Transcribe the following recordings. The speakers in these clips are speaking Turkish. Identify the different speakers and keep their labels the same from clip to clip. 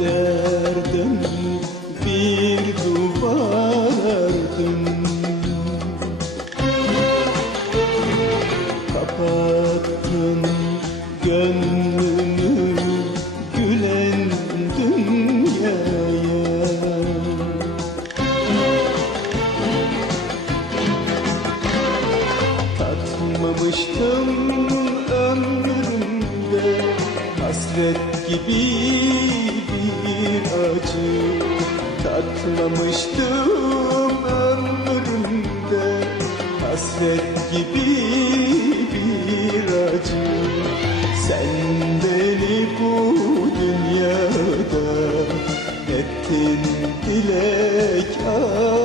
Speaker 1: kederden bir duvardım Hasret gibi bir acı Tatmamıştım ömrümde. Hasret gibi bir acı. Sen beni bu dünyada Ettin dilek acı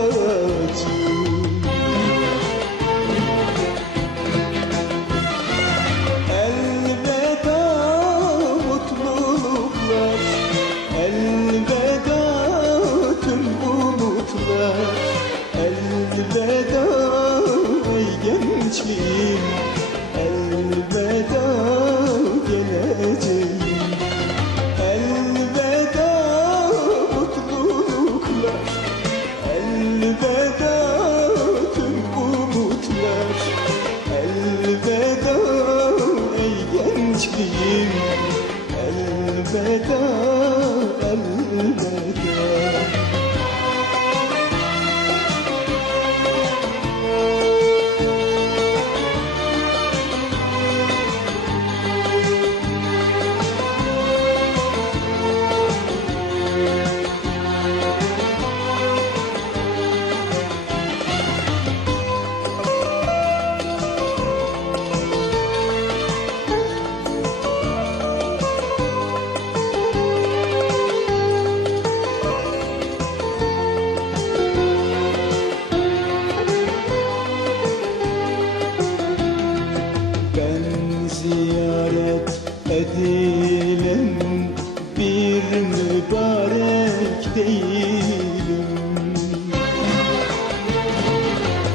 Speaker 1: gençliğim Elveda geleceğim. Elveda mutluluklar Elveda tüm umutlar. Elveda ey gençliğim Elveda, elveda değilim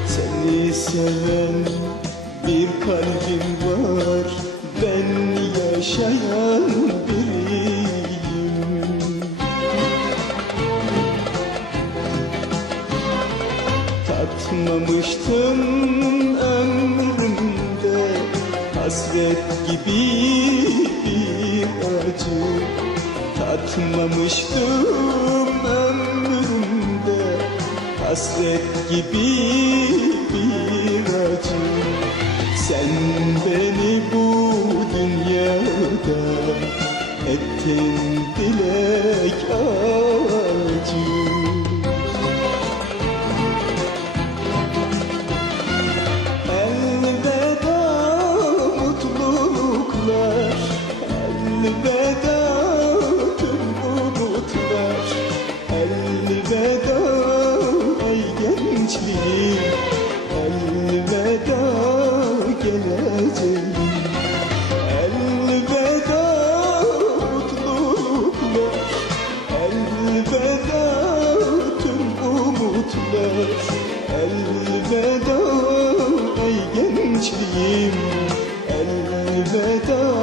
Speaker 1: Seni seven bir kalbim var Ben yaşayan biriyim. Tatmamıştım ömrümde Hasret gibi bir acı. Tatmamıştım Hasret gibi bir acı. Sen beni bu dünyada Ettin dilek acı. Elveda mutluluklar Elveda tüm umutlar. Elveda gençliğim. Elveda geleceğim. Elveda mutluluklar. Elveda tüm umutlar. Elveda ey gençliğim. Elveda